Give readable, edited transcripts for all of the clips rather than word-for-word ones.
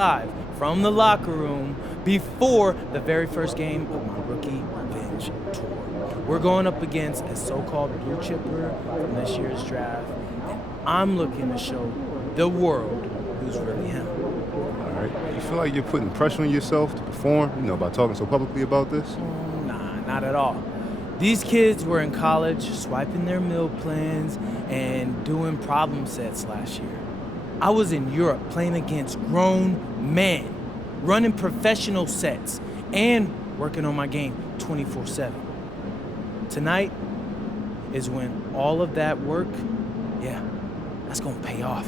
live from the locker room before the very first game of my rookie revenge tour. We're going up against a so-called blue chipper from this year's draft, and I'm looking to show the world who's really him. All right. You feel like you're putting pressure on yourself to perform, by talking so publicly about this? Nah, not at all. These kids were in college swiping their meal plans and doing problem sets last year. I was in Europe playing against grown men, running professional sets, and working on my game 24/7. Tonight is when all of that work, that's gonna pay off.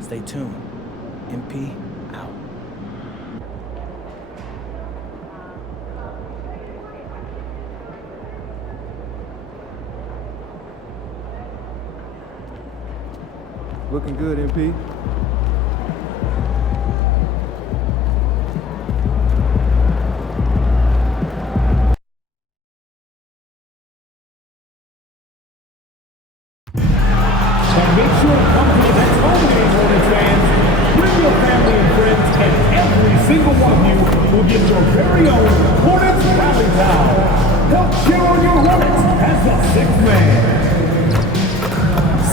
Stay tuned. MP out. Looking good, MP. And make sure to come to the next home game, Hornets fans. Bring your family and friends, and every single one of you will get your very own Hornets rally towel. Help cheer on your Hornets as the sixth man.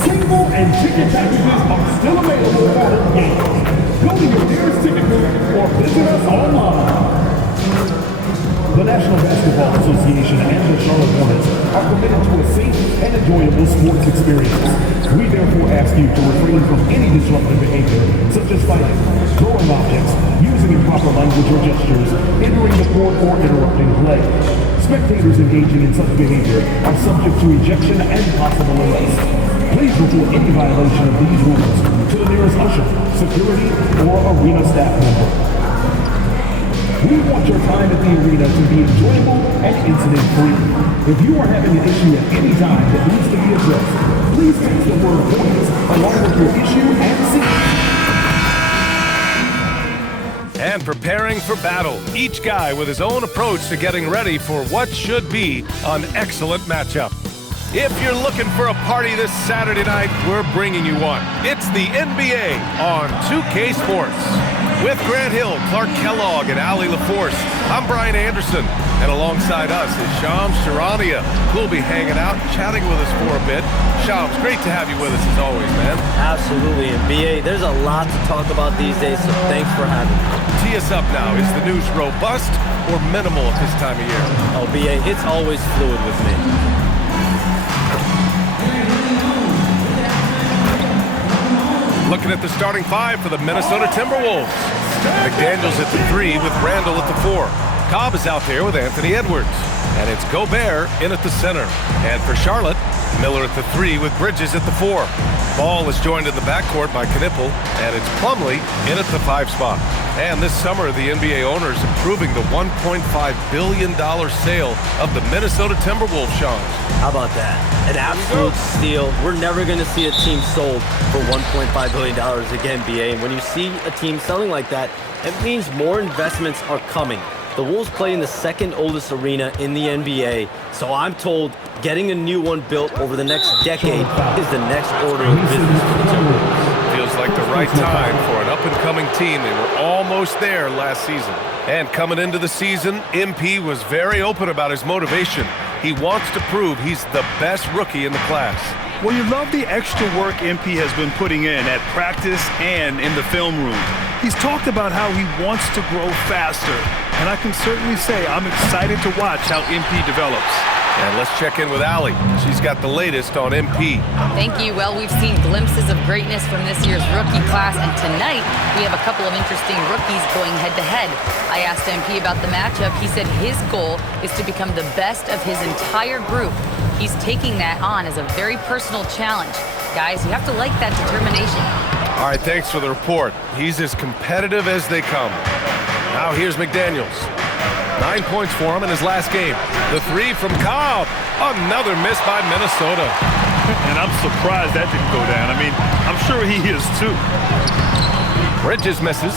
Single and ticket packages are still available for home games. Go to your nearest ticket booth or visit us online. The National Basketball Association and the Charlotte Hornets are committed to a safe and enjoyable sports experience. We therefore ask you to refrain from any disruptive behavior, such as fighting, throwing objects, using improper language or gestures, entering the court, or interrupting play. Spectators engaging in such behavior are subject to ejection and possible arrest. Please report any violation of these rules to the nearest usher, security, or arena staff member. We want your time at the arena to be enjoyable and incident-free. If you are having an issue at any time that needs to be addressed, please text the word Hornets along with your issue and seat. And preparing for battle, each guy with his own approach to getting ready for what should be an excellent matchup. If you're looking for a party this Saturday night, we're bringing you one. It's the NBA on 2K Sports. With Grant Hill, Clark Kellogg, and Ali LaForce, I'm Brian Anderson, and alongside us is Shams Charania, who'll be hanging out, chatting with us for a bit. Shams, great to have you with us as always, man. Absolutely, and BA, there's a lot to talk about these days, so thanks for having me. Tee us up now. Is the news robust or minimal at this time of year? Oh, BA, it's always fluid with me. Looking at the starting five for the Minnesota Timberwolves. McDaniels at the 3 with Randall at the 4. Cobb is out there with Anthony Edwards. And it's Gobert in at the center. And for Charlotte, Miller at the 3 with Bridges at the 4. Ball is joined in the backcourt by Knipple, and it's Plumlee in at the 5 spot. And this summer, the NBA owners approving the $1.5 billion sale of the Minnesota Timberwolves, Sean. How about that? An absolute steal. We're never going to see a team sold for $1.5 billion again, BA. And when you see a team selling like that, it means more investments are coming. The Wolves play in the second oldest arena in the NBA, so I'm told getting a new one built over the next decade is the next order of business for the Timberwolves. Feels like the right time for an up-and-coming team. They were almost there last season. And coming into the season, MP was very open about his motivation. He wants to prove he's the best rookie in the class. Well, you love the extra work MP has been putting in at practice and in the film room. He's talked about how he wants to grow faster, and I can certainly say I'm excited to watch how MP develops. And let's check in with Ali. She's got the latest on MP. Thank you. Well, we've seen glimpses of greatness from this year's rookie class, and tonight we have a couple of interesting rookies going head-to-head. I asked MP about the matchup. He said his goal is to become the best of his entire group. He's taking that on as a very personal challenge. Guys, you have to like that determination. All right, thanks for the report. He's as competitive as they come. Now here's McDaniels. 9 points for him in his last game. The 3 from Cobb. Another miss by Minnesota. And I'm surprised that didn't go down. I mean, I'm sure he is too. Bridges misses.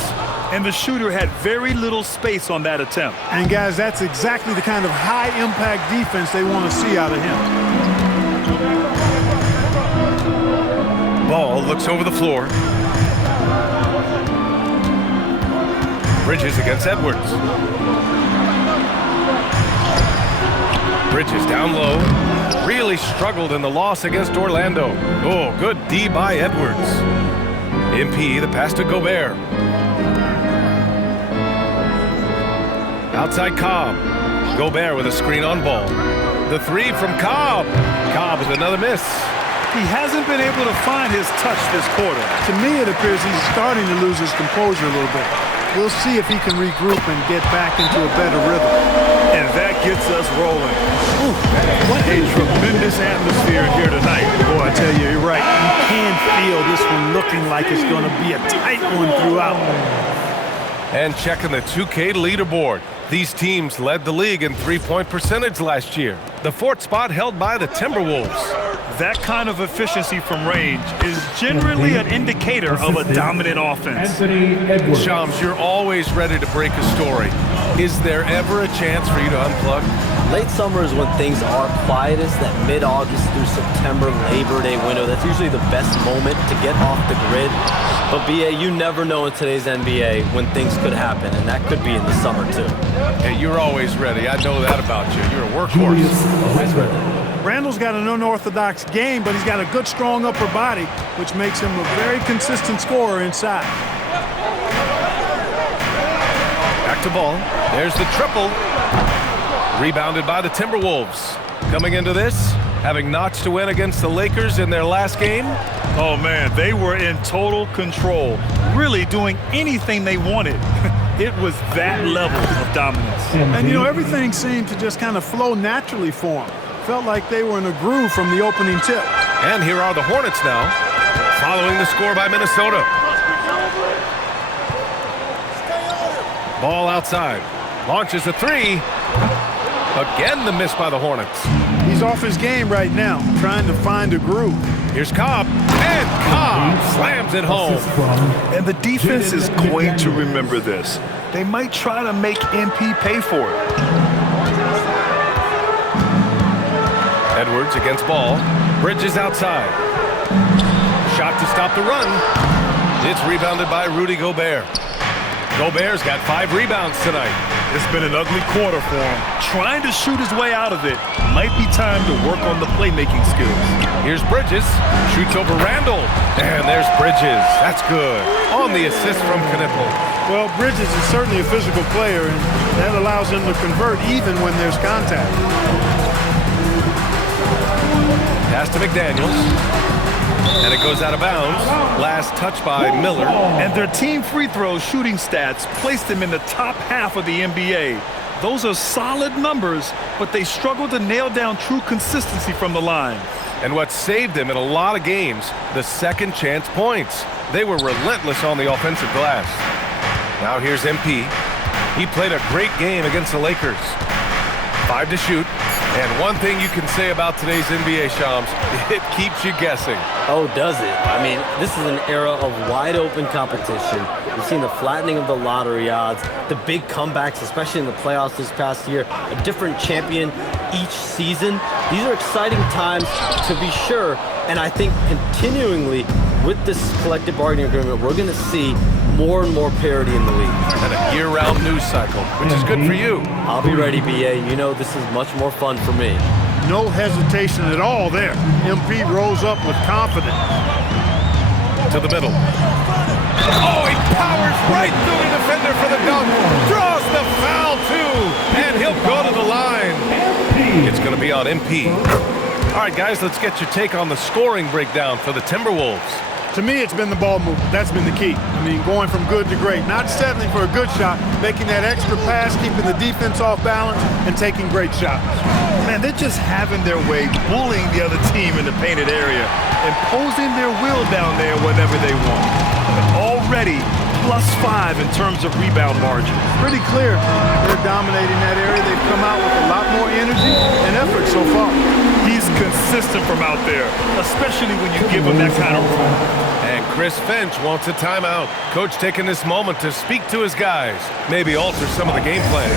And the shooter had very little space on that attempt. And guys, that's exactly the kind of high-impact defense they want to see out of him. Ball looks over the floor. Bridges against Edwards. Bridges down low. Really struggled in the loss against Orlando. Oh, good D by Edwards. MP, the pass to Gobert. Outside Cobb. Gobert with a screen on ball. The three from Cobb. Cobb with another miss. He hasn't been able to find his touch this quarter. To me, it appears he's starting to lose his composure a little bit. We'll see if he can regroup and get back into a better rhythm. And that gets us rolling. Ooh, what a tremendous atmosphere here tonight. Boy, I tell you, you're right. You can feel this one looking like it's going to be a tight one throughout. And checking the 2K leaderboard. These teams led the league in three-point percentage last year. The fourth spot held by the Timberwolves. That kind of efficiency from range is generally an indicator of a dominant offense. Shams, you're always ready to break a story. Is there ever a chance for you to unplug? Late summer is when things are quietest, that mid-August through September Labor Day window. That's usually the best moment to get off the grid. But BA, you never know in today's NBA when things could happen, and that could be in the summer too. Hey, you're always ready. I know that about you. You're a workhorse. Always ready. Randall's got an unorthodox game, but he's got a good, strong upper body, which makes him a very consistent scorer inside. Back to ball. There's the triple. Rebounded by the Timberwolves. Coming into this, having notched a win against the Lakers in their last game. Oh, man, they were in total control, really doing anything they wanted. It was that level of dominance. And, you know, everything seemed to just kind of flow naturally for them. Felt like they were in a groove from the opening tip. And here are the Hornets now, following the score by Minnesota. Ball outside. Launches a three. Again, the miss by the Hornets. He's off his game right now, trying to find a groove. Here's Cobb, and Cobb slams it home. And the defense is going to remember this. They might try to make MP pay for it. Edwards against ball. Bridges outside. Shot to stop the run. It's rebounded by Rudy Gobert. Gobert's got 5 rebounds tonight. It's been an ugly quarter for him. Trying to shoot his way out of it. Might be time to work on the playmaking skills. Here's Bridges. Shoots over Randall. And there's Bridges. That's good. On the assist from Knipple. Well, Bridges is certainly a physical player, and that allows him to convert even when there's contact. Pass to McDaniels. And it goes out of bounds. Last touch by Miller. And their team free throw shooting stats placed them in the top half of the NBA. Those are solid numbers, but they struggle to nail down true consistency from the line. And what saved them in a lot of games, the second chance points. They were relentless on the offensive glass. Now here's MP. He played a great game against the Lakers. 5 to shoot. And one thing you can say about today's NBA, Shams, it keeps you guessing. Oh, does it? I mean, this is an era of wide-open competition. We've seen the flattening of the lottery odds, the big comebacks, especially in the playoffs this past year, a different champion each season. These are exciting times, to be sure, and I think continuingly with this collective bargaining agreement, we're going to see more and more parity in the league. And a year-round news cycle, which is good for you. I'll be ready, BA. You know this is much more fun for me. No hesitation at all there. MP rose up with confidence. To the middle. Oh, he powers right through the defender for the dunk. Draws the foul, too. And he'll go to the line. It's going to be on MP. All right, guys, let's get your take on the scoring breakdown for the Timberwolves. To me, it's been the ball movement. That's been the key. I mean, going from good to great. Not settling for a good shot, making that extra pass, keeping the defense off balance, and taking great shots. Man, they're just having their way, bullying the other team in the painted area, imposing their will down there whenever they want. Already +5 in terms of rebound margin. Pretty clear they're dominating that area. They've come out with a lot more energy and effort so far. He's consistent from out there, especially when you give him that kind of room. And Chris Finch wants a timeout. Coach taking this moment to speak to his guys, maybe alter some of the game plan.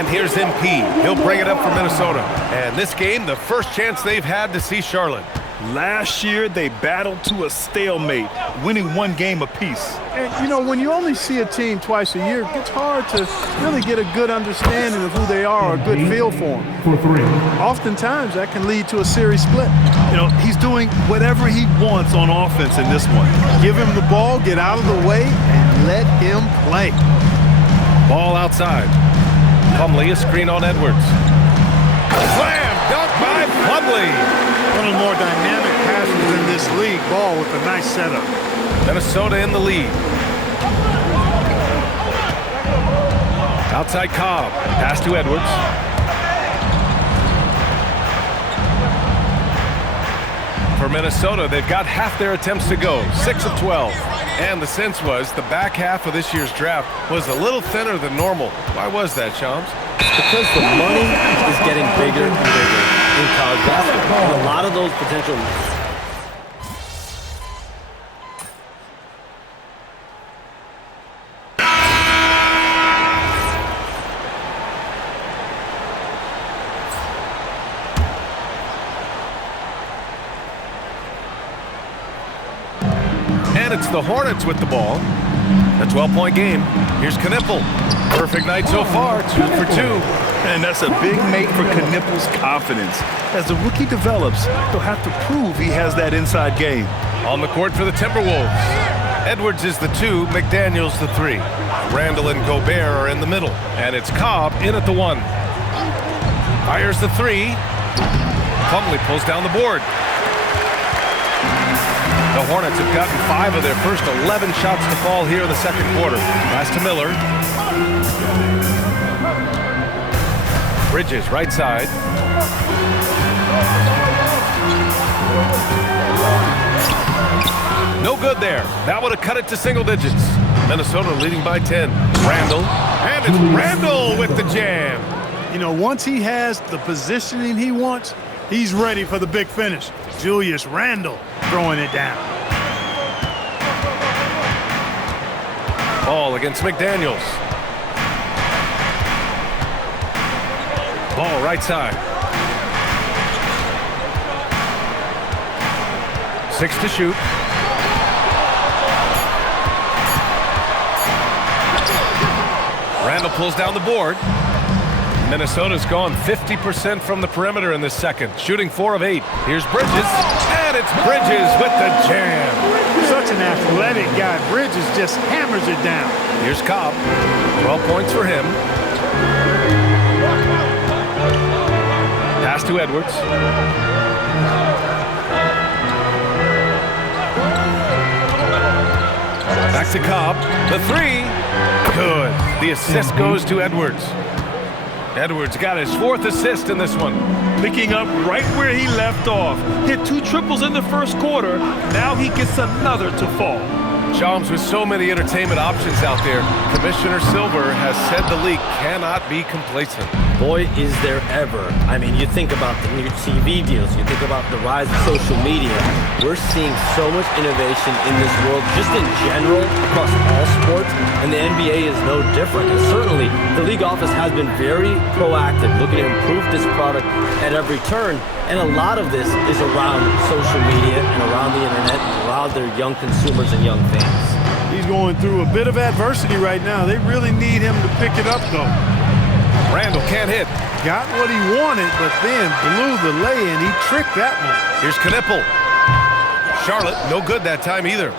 And here's MP. He'll bring it up for Minnesota. And this game, the first chance they've had to see Charlotte. Last year, they battled to a stalemate, winning one game apiece. And, you know, when you only see a team twice a year, it's hard to really get a good understanding of who they are or a good feel for them. For three. Oftentimes, that can lead to a series split. You know, he's doing whatever he wants on offense in this one. Give him the ball, get out of the way, and let him play. Ball outside. Plumlee, a screen on Edwards. Slam dunk by Plumlee. One of the more dynamic passes in this league. Ball with a nice setup. Minnesota in the lead. Outside Cobb. Pass to Edwards. For Minnesota, they've got half their attempts to go, 6 of 12. And the sense was the back half of this year's draft was a little thinner than normal. Why was that, Shams? Because the money is getting bigger and bigger in college basketball. And a lot of those potential... And it's the Hornets with the ball. A 12-point game. Here's Knippel. Perfect night so far, 2 for 2. And that's a big make for Knippel's confidence. As the rookie develops, he'll have to prove he has that inside game. On the court for the Timberwolves. Edwards is the 2, McDaniels the 3. Randall and Gobert are in the middle. And it's Cobb in at the 1. Fires the 3. Plumlee pulls down the board. The Hornets have gotten 5 of their first 11 shots to fall here in the second quarter. Pass to Miller. Bridges, right side. No good there. That would have cut it to single digits. Minnesota leading by 10. Randall. And it's Randall with the jam. You know, once he has the positioning he wants, he's ready for the big finish. Julius Randle throwing it down. Ball against McDaniels. Ball right side. 6 to shoot. Randall pulls down the board. Minnesota's gone 50% from the perimeter in this second, shooting 4 of 8. Here's Bridges, and it's Bridges with the jam. Such an athletic guy. Bridges just hammers it down. Here's Cobb, 12 points for him. Pass to Edwards. Back to Cobb, the 3, good. The assist goes to Edwards. Edwards got his 4th assist in this one. Picking up right where he left off. Hit 2 triples in the first quarter. Now he gets another to fall. Shams, with so many entertainment options out there, Commissioner Silver has said the league cannot be complacent. Boy, is there ever. I mean, you think about the new TV deals, you think about the rise of social media. We're seeing so much innovation in this world, just in general, across all sports, and the NBA is no different. And certainly, the league office has been very proactive, looking to improve this product at every turn. And a lot of this is around social media and around the internet, and around their young consumers and young fans. He's going through a bit of adversity right now. They really need him to pick it up, though. Randall can't hit. Got what he wanted, but then blew the lay-in. He tricked that one. Here's Knippel. Charlotte, no good that time either.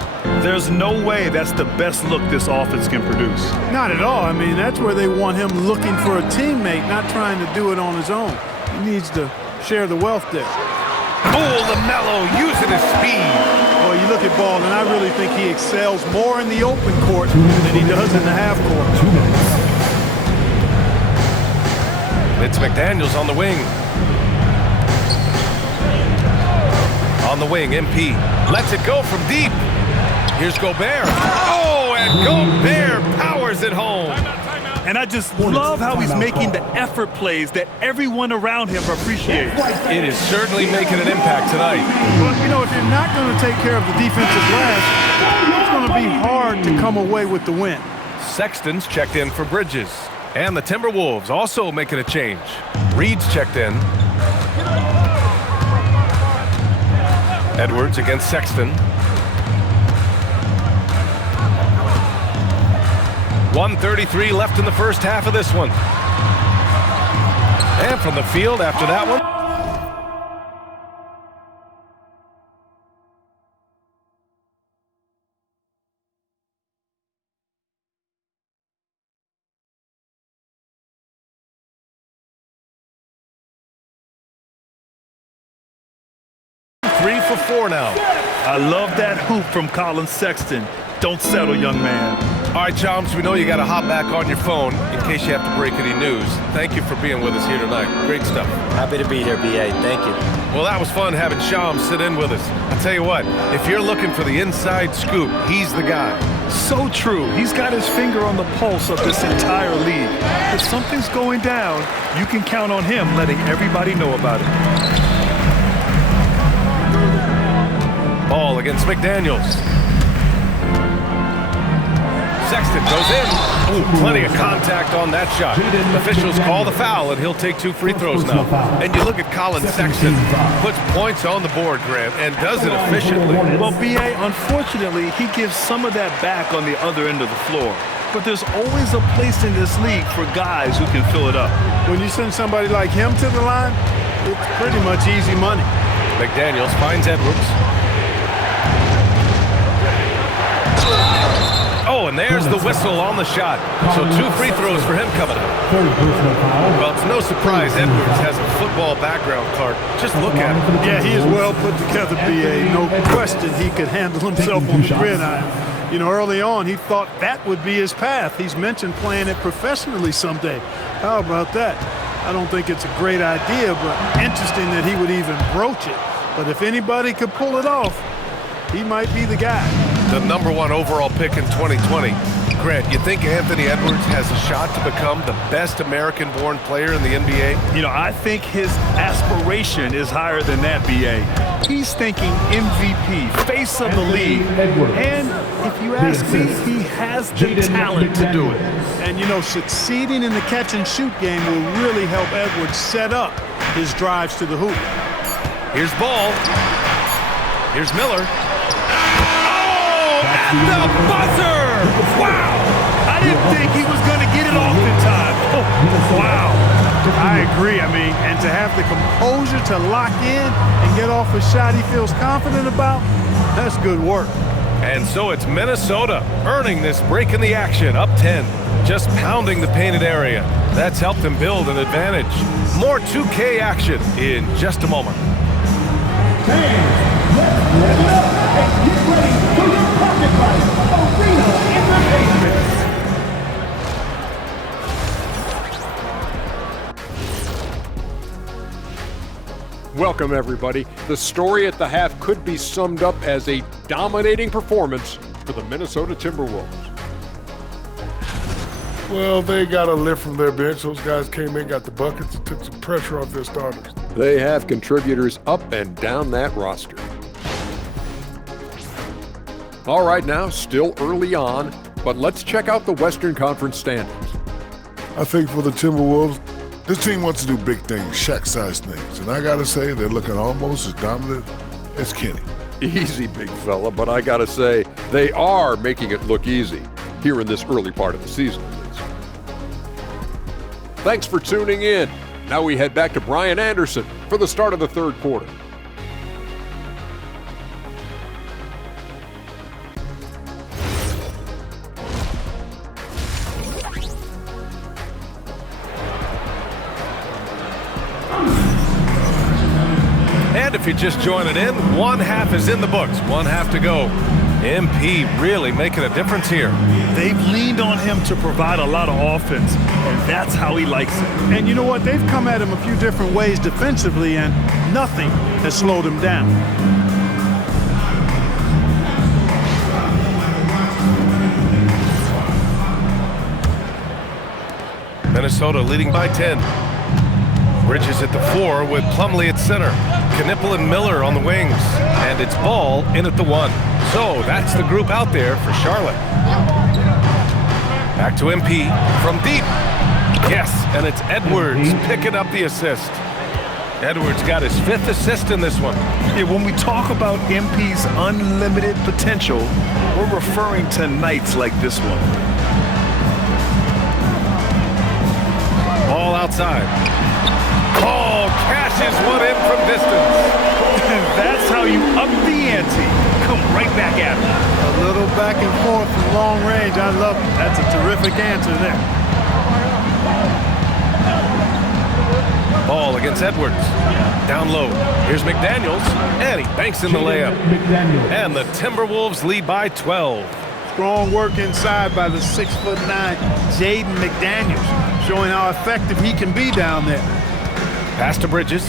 There's no way that's the best look this offense can produce. Not at all. I mean, that's where they want him looking for a teammate, not trying to do it on his own. He needs to share the wealth there. Oh, LaMelo using his speed. Well, you look at Ball, and I really think he excels more in the open court than he does in the half court. 2 minutes. It's McDaniels on the wing. On the wing, MP lets it go from deep. Here's Gobert. Oh, and Gobert powers it home. And I just love how he's making the effort plays that everyone around him appreciates. It is certainly making an impact tonight. Well, you know, if you're not going to take care of the defensive glass, it's going to be hard to come away with the win. Sexton's checked in for Bridges. And the Timberwolves also making a change. Reed's checked in. Edwards against Sexton. 1:33 left in the first half of this one. And from the field after that one. Three for four now. I love that hoop from Colin Sexton. Don't settle, young man. All right, Chomps, we know you got to hop back on your phone in case you have to break any news. Thank you for being with us here tonight. Great stuff. Happy to be here, BA. Thank you. Well, that was fun having Chomps sit in with us. I'll tell you what, if you're looking for the inside scoop, he's the guy. So true. He's got his finger on the pulse of this entire league. If something's going down, you can count on him letting everybody know about it. Ball against McDaniels. Sexton goes in. Ooh, plenty of contact on that shot. Officials call the foul, and he'll take 2 free throws now. And you look at Colin Sexton, puts points on the board, Grant, and does it efficiently. Well, BA, unfortunately, he gives some of that back on the other end of the floor. But there's always a place in this league for guys who can fill it up. When you send somebody like him to the line, it's pretty much easy money. McDaniels finds Edwards. Oh, and there's the whistle on the shot. So 2 free throws for him coming up. Well, it's no surprise Edwards has a football background, Clark. Just look at him. Yeah, he is well put together, BA. No question he could handle himself on the gridiron. You know, early on, he thought that would be his path. He's mentioned playing it professionally someday. How about that? I don't think it's a great idea, but interesting that he would even broach it. But if anybody could pull it off, he might be the guy. The #1 overall pick in 2020. Grant, you think Anthony Edwards has a shot to become the best American-born player in the NBA? You know, I think his aspiration is higher than that, BA. He's thinking MVP, face of the league. And if you ask me, he has the talent to do it. And, you know, succeeding in the catch-and-shoot game will really help Edwards set up his drives to the hoop. Here's Ball. Here's Miller. At the buzzer! Wow! I didn't think he was going to get it off in time. Oh, wow. I agree. I mean, and to have the composure to lock in and get off a shot he feels confident about, that's good work. And so it's Minnesota earning this break in the action, up 10. Just pounding the painted area. That's helped them build an advantage. More 2K action in just a moment. Welcome, everybody. The story at the half could be summed up as a dominating performance for the Minnesota Timberwolves. Well, they got a lift from their bench. Those guys came in, got the buckets, and took some pressure off their starters. They have contributors up and down that roster. All right, now, still early on, but let's check out the Western Conference standings. I think for the Timberwolves, this team wants to do big things, Shaq-sized things. And I got to say, they're looking almost as dominant as Kenny. Easy, big fella, but I got to say, they are making it look easy here in this early part of the season. Thanks for tuning in. Now we head back to Brian Anderson for the start of the third quarter. And if you're just joining in, one half is in the books, one half to go. MP really making a difference here. They've leaned on him to provide a lot of offense, and that's how he likes it. And you know what? They've come at him a few different ways defensively, and nothing has slowed him down. Minnesota leading by 10. Bridges at the 4 with Plumlee at center. Knipple and Miller on the wings. And it's Ball in at the 1. So that's the group out there for Charlotte. Back to MP from deep. Yes, and it's Edwards picking up the assist. Edwards got his 5th assist in this one. Yeah, when we talk about MP's unlimited potential, we're referring to nights like this one. Ball outside. Ball cashes one in from distance. And that's how you up the ante. Come right back at him. A little back and forth from long range. I love it. That's a terrific answer there. Ball against Edwards. Down low. Here's McDaniels, and he banks in the layup. And the Timberwolves lead by 12. Strong work inside by the 6'9" Jaden McDaniels, showing how effective he can be down there. Pass to Bridges.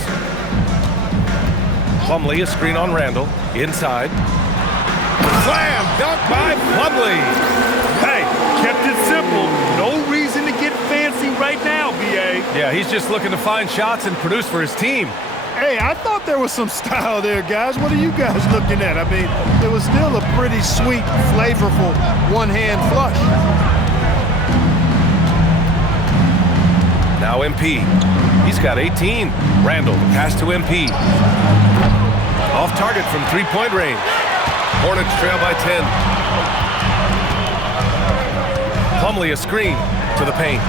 Plumlee, a screen on Randall. Inside. Slam dunk by Plumlee. Hey, kept it simple. No reason to get fancy right now, B.A. Yeah, he's just looking to find shots and produce for his team. Hey, I thought there was some style there, guys. What are you guys looking at? I mean, it was still a pretty sweet, flavorful one-hand flush. Now MP. He's got 18. Randall, the pass to MP. Off target from three-point range. Hornets trail by 10. Plumlee a screen to the paint.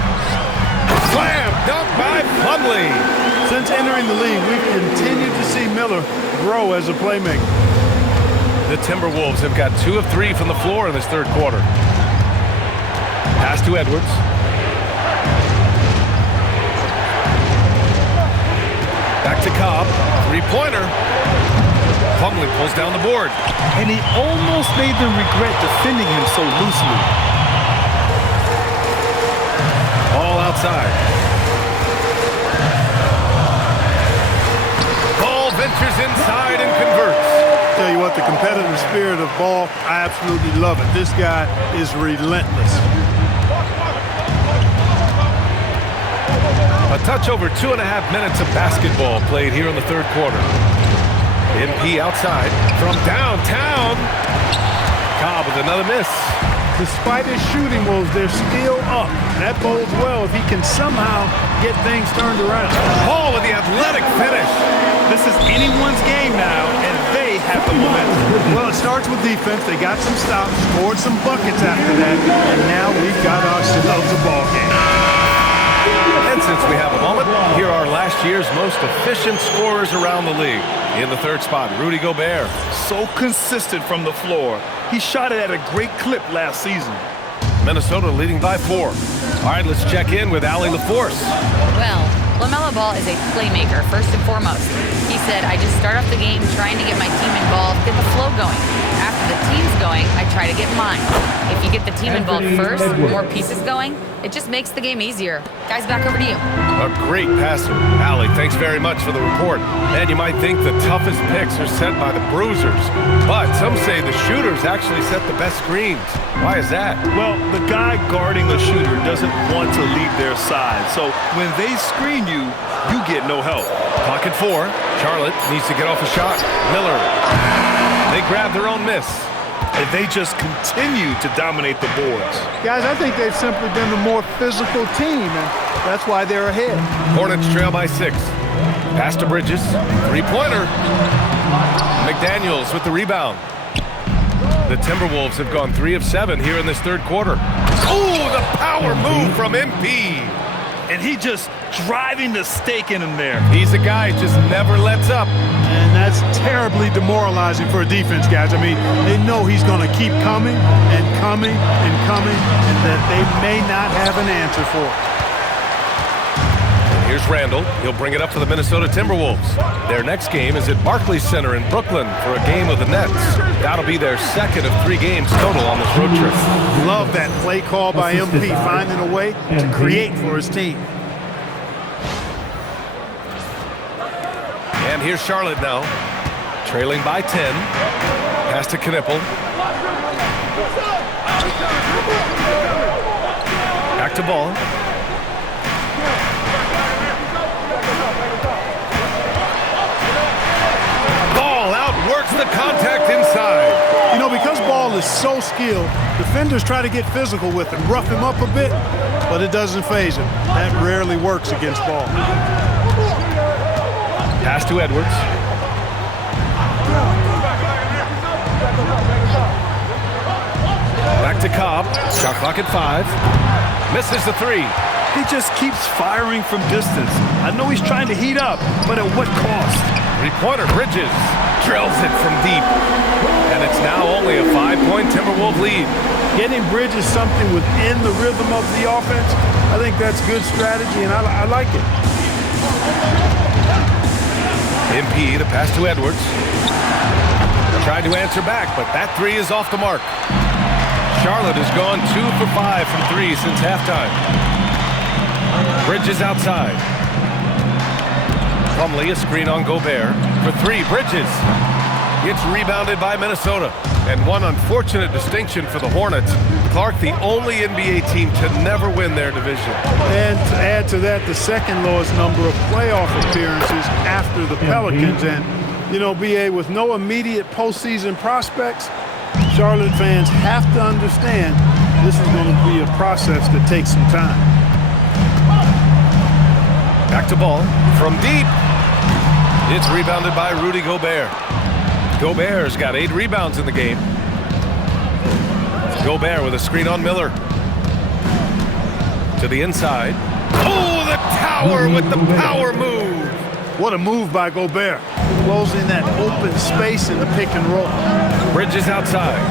Slam dunk by Plumlee. Since entering the league, we've continued to see Miller grow as a playmaker. The Timberwolves have got 2 of 3 from the floor in this third quarter. Pass to Edwards. Back to Cobb. Three-pointer. Plumlee pulls down the board. And he almost made them regret defending him so loosely. Ball outside. Ball ventures inside and converts. Tell you what, the competitive spirit of Ball, I absolutely love it. This guy is relentless. A touch over 2.5 minutes of basketball played here in the third quarter. MP outside from downtown. Cobb with another miss. Despite his shooting woes, they're still up. That bodes well if he can somehow get things turned around. Ball with the athletic finish. This is anyone's game now, and they have the momentum. Well, it starts with defense. They got some stops, scored some buckets after that, and now we've got ourselves a ball game. And since we have a moment, here are last year's most efficient scorers around the league. In the third spot, Rudy Gobert. So consistent from the floor. He shot it at a great clip last season. Minnesota leading by 4. All right, let's check in with Allie LaForce. Well, LaMelo Ball is a playmaker, first and foremost. He said, I just start off the game trying to get my team involved, get the flow going. After the team's going, I try to get mine. If you get the team involved first, more pieces going, it just makes the game easier. Guys, back over to you. A great passer. Allie, thanks very much for the report. And you might think the toughest picks are set by the bruisers, but some say the shooters actually set the best screens. Why is that? Well, the guy guarding the shooter doesn't want to leave their side, so when they screen you, you get no help. Pocket 4. Charlotte needs to get off a shot. Miller. They grab their own miss. And they just continue to dominate the boards. Guys, I think they've simply been the more physical team, and that's why they're ahead. Hornets trail by 6. Pass to Bridges. Three-pointer. McDaniels with the rebound. The Timberwolves have gone 3 of 7 here in this third quarter. Oh, the power move from MP. And he just driving the stake in him there. He's a guy who just never lets up. And that's terribly demoralizing for a defense, guys. I mean, they know he's going to keep coming and coming and coming, and that they may not have an answer for it. Here's Randall. He'll bring it up for the Minnesota Timberwolves. Their next game is at Barclays Center in Brooklyn for a game of the Nets. That'll be their second of 3 games total on this road trip. Love that play call by MP, finding a way to create for his team. And here's Charlotte now, trailing by 10. Pass to Knipple. Back to Ball. Ball outworks the contact inside. You know, because Ball is so skilled, defenders try to get physical with him, rough him up a bit, but it doesn't faze him. That rarely works against Ball. Pass to Edwards. Back to Cobb. Shot clock at 5. Misses the 3. He just keeps firing from distance. I know he's trying to heat up, but at what cost? Three-pointer. Bridges drills it from deep. And it's now only a 5-point Timberwolves lead. Getting Bridges something within the rhythm of the offense, I think that's good strategy, and I like it. MP to pass to Edwards. Tried to answer back, but that 3 is off the mark. Charlotte has gone 2 for 5 from 3 since halftime. Bridges outside. Plumlee, a screen on Gobert. For 3, Bridges. It's rebounded by Minnesota. And one unfortunate distinction for the Hornets. Clark, the only NBA team to never win their division. And to add to that, the second lowest number of playoff appearances after the Pelicans. And, you know, BA, with no immediate postseason prospects, Charlotte fans have to understand this is going to be a process that takes some time. Back to Ball from deep. It's rebounded by Rudy Gobert. Gobert's got 8 rebounds in the game. Gobert with a screen on Miller. To the inside. Oh, the tower with the power move. What a move by Gobert. Closing that open space in the pick and roll. Bridges outside.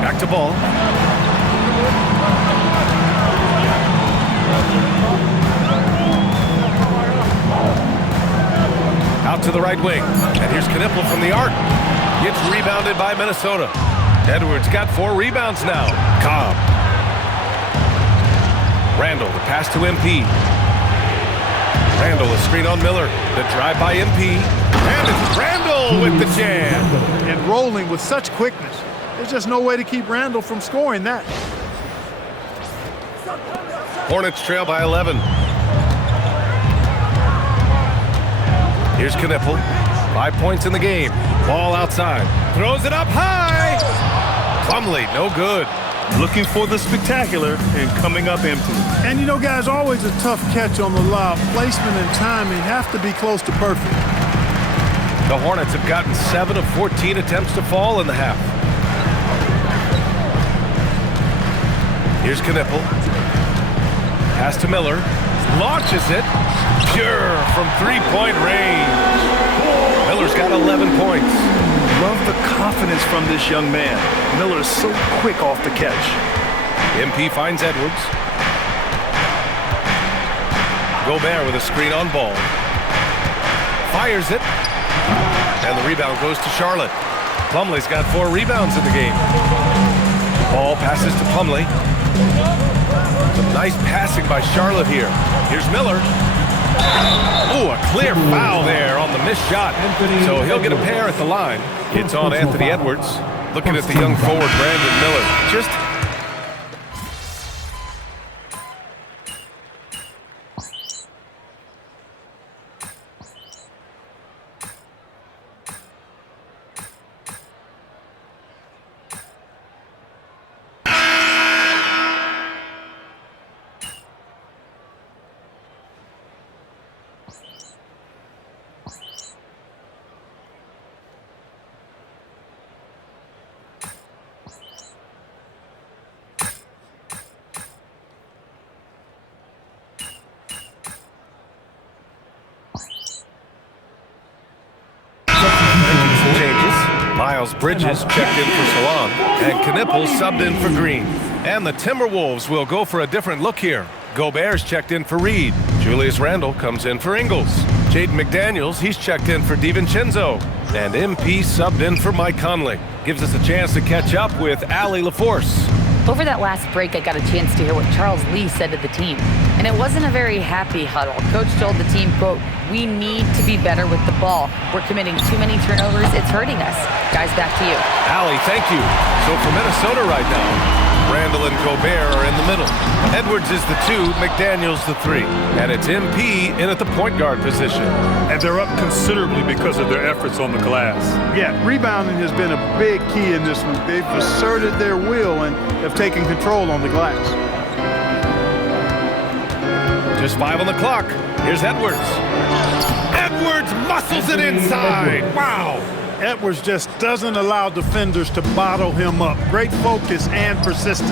Back to Ball. Out to the right wing. And here's Knipple from the arc. Gets rebounded by Minnesota. Edwards got 4 rebounds now. Cobb. Randall, the pass to MP. Randall, a screen on Miller. The drive by MP. And it's Randall with the jam. And rolling with such quickness. There's just no way to keep Randall from scoring that. Hornets trail by 11. Here's Knipple. 5 points in the game. Ball outside. Throws it up high. Plumlee, no good. Looking for the spectacular and coming up empty. And you know, guys, always a tough catch on the lob. Placement and timing have to be close to perfect. The Hornets have gotten 7 of 14 attempts to fall in the half. Here's Knipple. Pass to Miller. Launches it. Pure from 3-point range. Miller's got 11 points. Love the confidence from this young man. Miller is so quick off the catch. MP finds Edwards. Gobert with a screen on Ball. Fires it. And the rebound goes to Charlotte. Plumlee's got 4 rebounds in the game. Ball passes to Plumlee. Some nice passing by Charlotte here. Here's Miller. Ooh, a clear foul there on the missed shot. So he'll get a pair at the line. It's on Anthony Edwards. Looking at the young forward, Brandon Miller. Just Bridges checked in for Salon, and Knipple subbed in for Green. And the Timberwolves will go for a different look here. Gobert's checked in for Reed. Julius Randle comes in for Ingles. Jaden McDaniels, he's checked in for DiVincenzo. And MP subbed in for Mike Conley. Gives us a chance to catch up with Allie LaForce. Over that last break, I got a chance to hear what Charles Lee said to the team. And it wasn't a very happy huddle. Coach told the team, quote, "We need to be better with the ball. We're committing too many turnovers. It's hurting us." Guys, back to you. Allie, thank you. So for Minnesota right now, Randall and Gobert are in the middle. Edwards is the 2, McDaniels the 3. And it's MP in at the point guard position. And they're up considerably because of their efforts on the glass. Yeah, rebounding has been a big key in this one. They've asserted their will and have taken control on the glass. Just 5 on the clock. Here's Edwards. Edwards muscles it inside. Wow. Edwards just doesn't allow defenders to bottle him up. Great focus and persistence.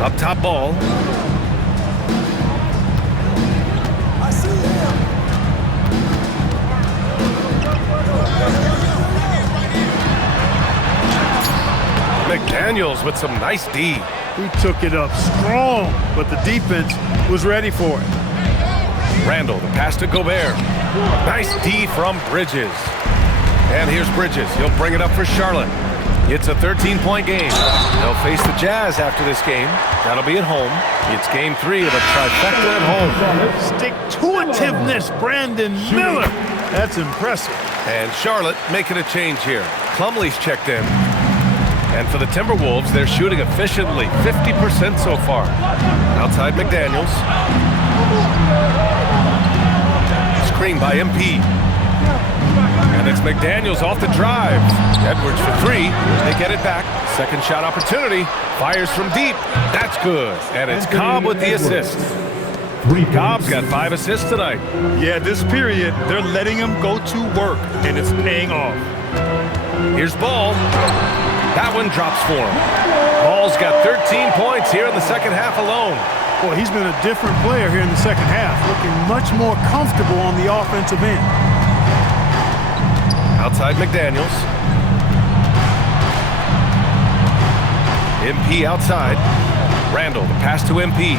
Up top ball. McDaniels with some nice D. He took it up strong, but the defense was ready for it. Randall, the pass to Gobert. Nice D from Bridges. And here's Bridges. He'll bring it up for Charlotte. It's a 13-point game. They'll face the Jazz after this game. That'll be at home. It's game 3 of a trifecta at home. Stick-to-itiveness, Brandon Miller. That's impressive. And Charlotte making a change here. Plumlee's checked in. And for the Timberwolves, they're shooting efficiently, 50% so far. Outside McDaniels. Screen by MP. And it's McDaniels off the drive. Edwards for 3. They get it back. Second shot opportunity. Fires from deep. That's good. And it's Cobb with the assist. Cobb's got 5 assists tonight. Yeah, this period, they're letting him go to work, and it's paying off. Here's Ball. That one drops for him. Ball's got 13 points here in the second half alone. Boy, he's been a different player here in the second half, looking much more comfortable on the offensive end. Outside McDaniels. MP outside. Randall, the pass to MP.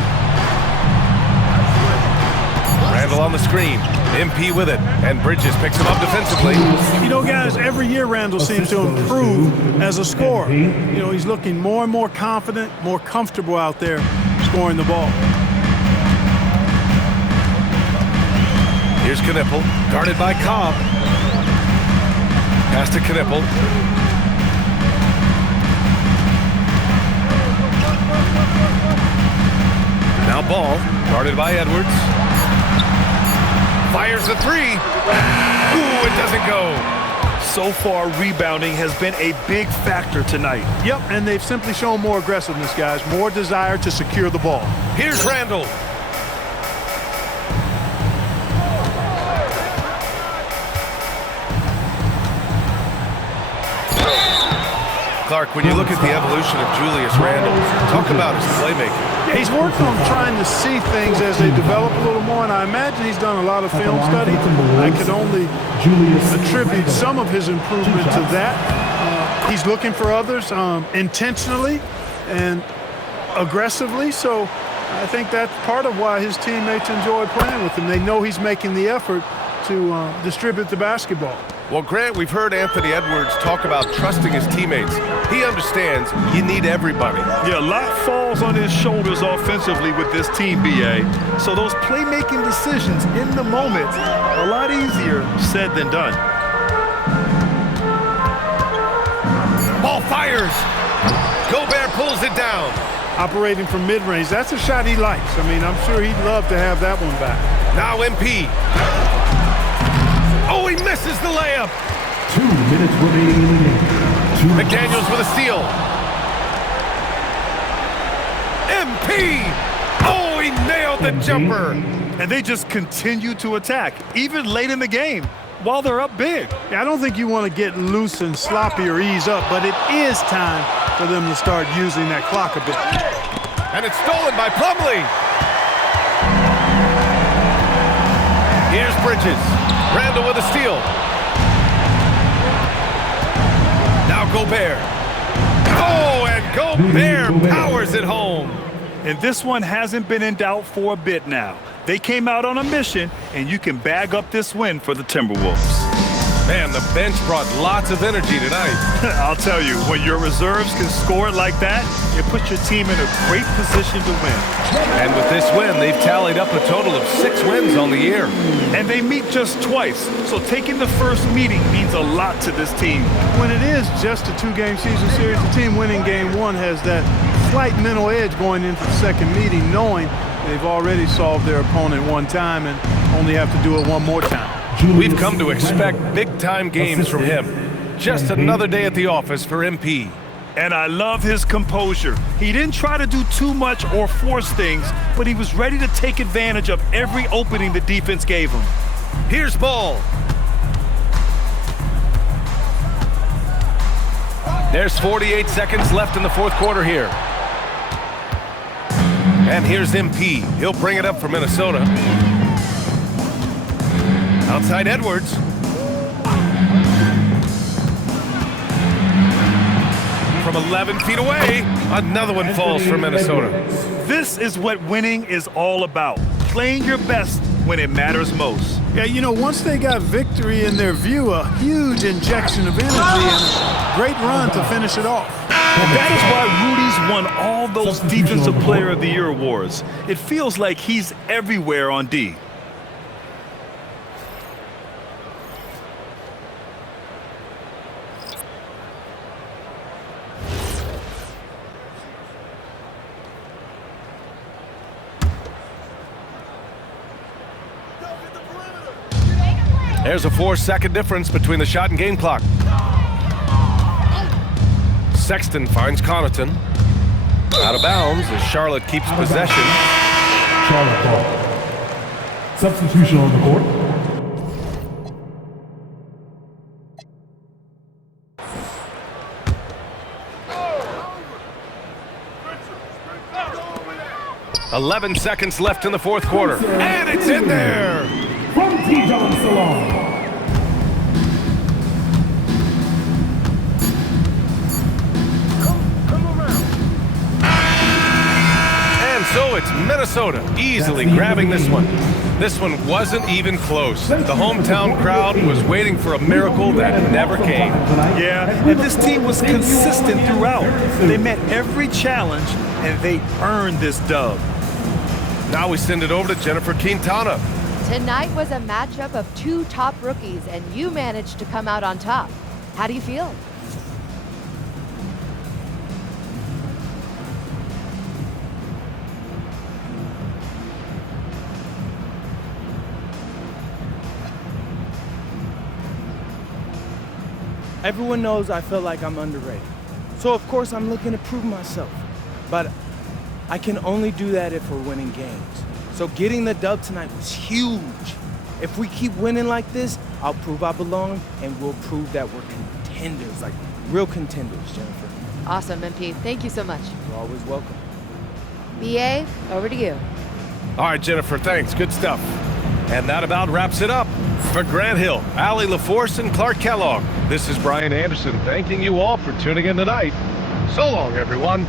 Randall on the screen. MP with it. And Bridges picks him up defensively. You know, guys, every year Randall seems to improve as a scorer. You know, he's looking more and more confident, more comfortable out there scoring the ball. Here's Knipple, guarded by Cobb. Pass to Knipple. Now Ball, guarded by Edwards. Fires the 3. Ooh, it doesn't go. So far, rebounding has been a big factor tonight. Yep, and they've simply shown more aggressiveness, guys, more desire to secure the ball. Here's Randall. Clark, when you look at the evolution of Julius Randall, talk about his playmaking. Yeah, he's worked on trying to see things as they develop a little more, and I imagine he's done a lot of film study. I could only attribute some of his improvement to that. He's looking for others intentionally and aggressively, so I think that's part of why his teammates enjoy playing with him. They know he's making the effort to distribute the basketball. Well, Grant, we've heard Anthony Edwards talk about trusting his teammates. He understands you need everybody. Yeah, a lot falls on his shoulders offensively with this team, BA. So those playmaking decisions in the moment are a lot easier said than done. Ball fires. Gobert pulls it down. Operating from mid-range, that's a shot he likes. I mean, I'm sure he'd love to have that one back. Now MP. Oh, he misses the layup. 2 minutes remaining in the game. McDaniels with a steal. MP. Oh, he nailed the jumper. And they just continue to attack, even late in the game, while they're up big. Yeah, I don't think you want to get loose and sloppy or ease up, but it is time for them to start using that clock a bit. And it's stolen by Plumlee. Here's Bridges. Randall with a steal. Now Gobert. Oh, and Gobert powers it home. And this one hasn't been in doubt for a bit now. They came out on a mission, and you can bag up this win for the Timberwolves. Man, the bench brought lots of energy tonight. I'll tell you, when your reserves can score it like that, it puts your team in a great position to win. And with this win, they've tallied up a total of 6 wins on the year. And they meet just twice, so taking the first meeting means a lot to this team. When it is just a 2-game season series, the team winning game 1 has that slight mental edge going into the second meeting, knowing they've already solved their opponent one time and only have to do it one more time. We've come to expect big-time games from him. Just another day at the office for MP. And I love his composure. He didn't try to do too much or force things, but he was ready to take advantage of every opening the defense gave him. Here's ball. There's 48 seconds left in the fourth quarter here. And here's MP. He'll bring it up for Minnesota. Outside Edwards. From 11 feet away, another one falls for Minnesota. This is what winning is all about. Playing your best when it matters most. Yeah, you know, once they got victory in their view, a huge injection of energy and a great run to finish it off. And that is why Rudy's won all those Defensive Player of the Year awards. It feels like he's everywhere on D. There's a 4-second difference between the shot and game clock. Sexton finds Connaughton. Out of bounds as Charlotte keeps possession. Charlotte Hornets. Substitution on the court. "11 seconds left in the fourth quarter. And it's in there! From T-John Salon. And so it's Minnesota easily grabbing this one. This one wasn't even close. The hometown crowd was waiting for a miracle that never came. Yeah, and this team was consistent throughout. They met every challenge, and they earned this dub. Now we send it over to Jennifer Quintana. Tonight was a matchup of two top rookies, and you managed to come out on top. How do you feel? Everyone knows I feel like I'm underrated. So of course I'm looking to prove myself. But I can only do that if we're winning games. So getting the dub tonight was huge. If we keep winning like this, I'll prove I belong, and we'll prove that we're contenders, like real contenders, Jennifer. Awesome, MP. Thank you so much. You're always welcome. BA, over to you. All right, Jennifer, thanks. Good stuff. And that about wraps it up. For Grant Hill, Allie LaForce, and Clark Kellogg, this is Brian Anderson thanking you all for tuning in tonight. So long, everyone.